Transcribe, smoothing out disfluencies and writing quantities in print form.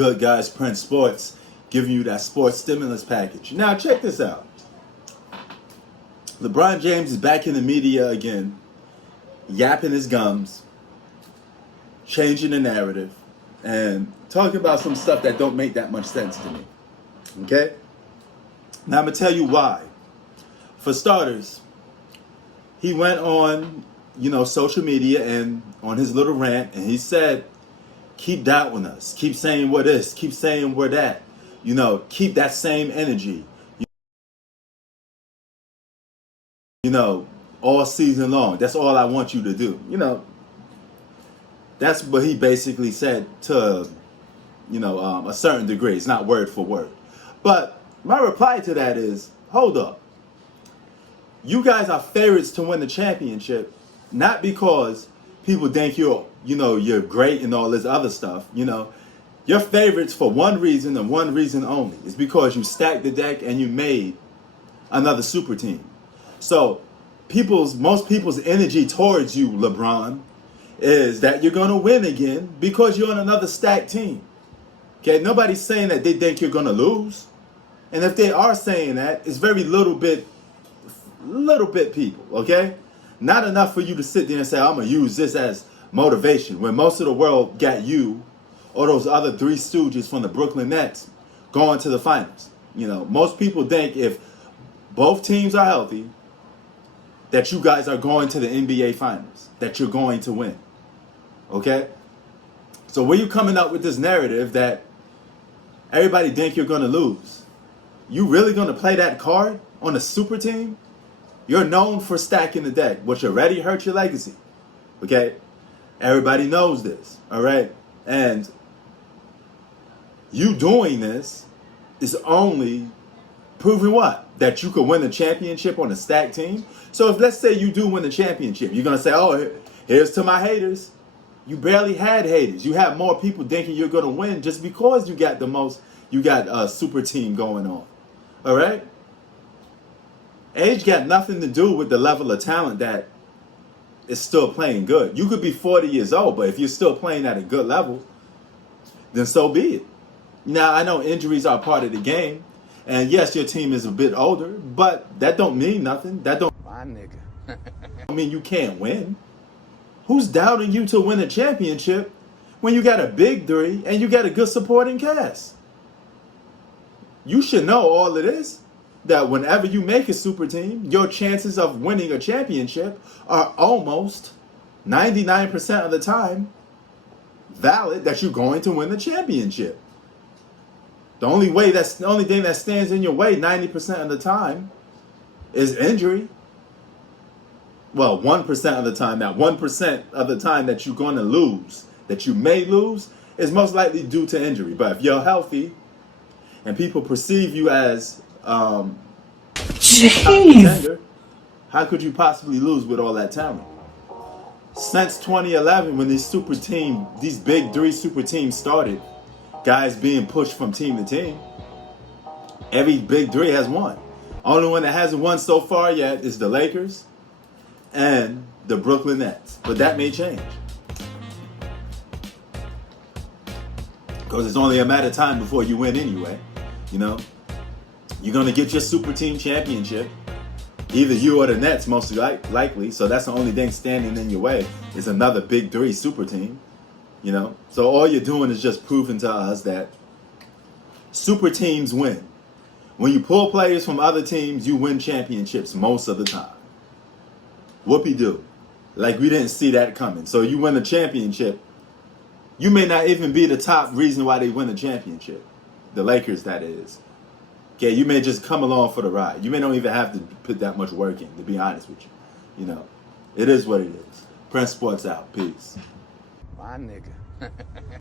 good, guys? Prince Sports giving you that sports stimulus package. Now, check this out. LeBron James is back in the media again, yapping his gums, changing the narrative, and talking about some stuff that don't make that much sense to me. Okay? Now, I'm going to tell you why. For starters, he went on, social media and on his little rant, and he said, keep doubting us. Keep saying we're this. Keep saying we're that. Keep that same energy. All season long. That's all I want you to do. That's what he basically said to, a certain degree. It's not word for word. But my reply to that is, hold up. You guys are favorites to win the championship, not because people think you're great and all this other stuff. You're favorites for one reason and one reason only. It's because you stacked the deck and you made another super team. So most people's energy towards you, LeBron, is that you're going to win again because you're on another stacked team. Okay, nobody's saying that they think you're going to lose. And if they are saying that, it's very little bit people, okay? Not enough for you to sit there and say, I'm going to use this as motivation, when most of the world got you or those other three stooges from the Brooklyn Nets going to the finals. Most people think if both teams are healthy, that you guys are going to the NBA finals, that you're going to win, okay? So where you coming up with this narrative that everybody think you're going to lose? You really going to play that card on a super team? You're known for stacking the deck, which already hurt your legacy. Okay? Everybody knows this. All right? And you doing this is only proving what? That you could win the championship on a stacked team? So if, let's say, you do win the championship, you're going to say, oh, here's to my haters. You barely had haters. You have more people thinking you're going to win just because you got a super team going on. All right? Age got nothing to do with the level of talent that is still playing good. You could be 40 years old, but if you're still playing at a good level, then so be it. Now, I know injuries are part of the game, and yes, your team is a bit older, but that don't mean nothing. That don't mean you can't win. Who's doubting you to win a championship when you got a big three and you got a good supporting cast? You should know all of this. That whenever you make a super team, your chances of winning a championship are almost 99% of the time valid that you're going to win the championship. The only thing that stands in your way 90% of the time is injury. Well, 1% of the time. That 1% of the time that you're going to lose, that you may lose, is most likely due to injury. But if you're healthy and people perceive you as Jeez. how could you possibly lose with all that talent? Since 2011, when these big three super teams started, guys being pushed from team to team, every big three has won. Only one that hasn't won so far yet is the Lakers and the Brooklyn Nets. But that may change. Because it's only a matter of time before you win anyway. You're going to get your super team championship. Either you or the Nets, most likely. So that's the only thing standing in your way is another big three super team. So all you're doing is just proving to us that super teams win. When you pull players from other teams, you win championships most of the time. Whoopie-doo. Like we didn't see that coming. So you win a championship. You may not even be the top reason why they win the championship. The Lakers, that is. Okay, you may just come along for the ride. You may not even have to put that much work in, to be honest with you. It is what it is. Prince Sports out. Peace. My nigga.